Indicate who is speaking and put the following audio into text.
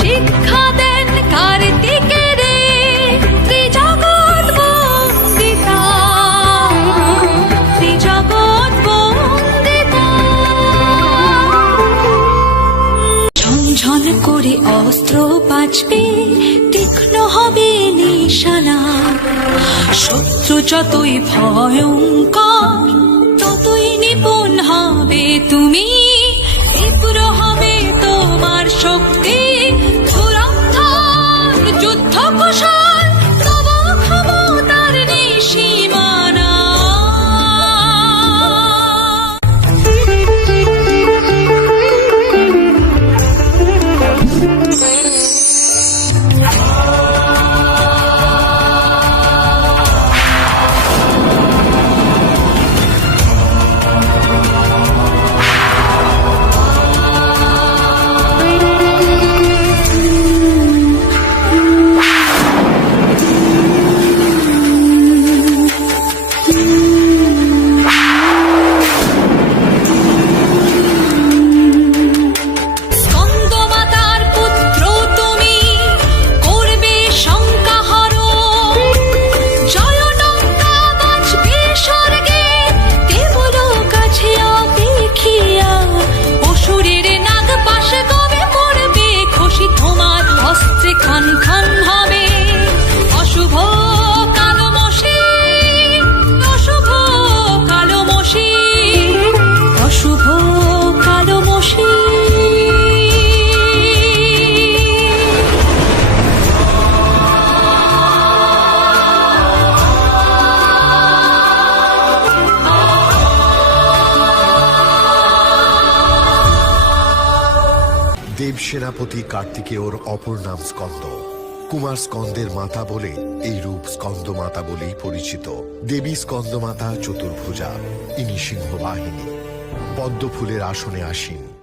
Speaker 1: শিক্ষা দেন ঝনঝন করে অস্ত্র বাঁচবে, তীক্ষ্ণ হবে নিশানা। শত্রু যতই ভয়ঙ্কর, ততই নিপুণ হবে তুমি।
Speaker 2: সেনাপতি কার্তিকেয়র অপর নাম স্কন্দ। কুমার স্কন্দের মাতা বলে এই রূপ স্কন্দমাতা বলেই পরিচিত। দেবী স্কন্দমাতা চতুর্ভুজা, ইনি সিংহ বাহিনী পদ্মফুলের আসনে আসীন।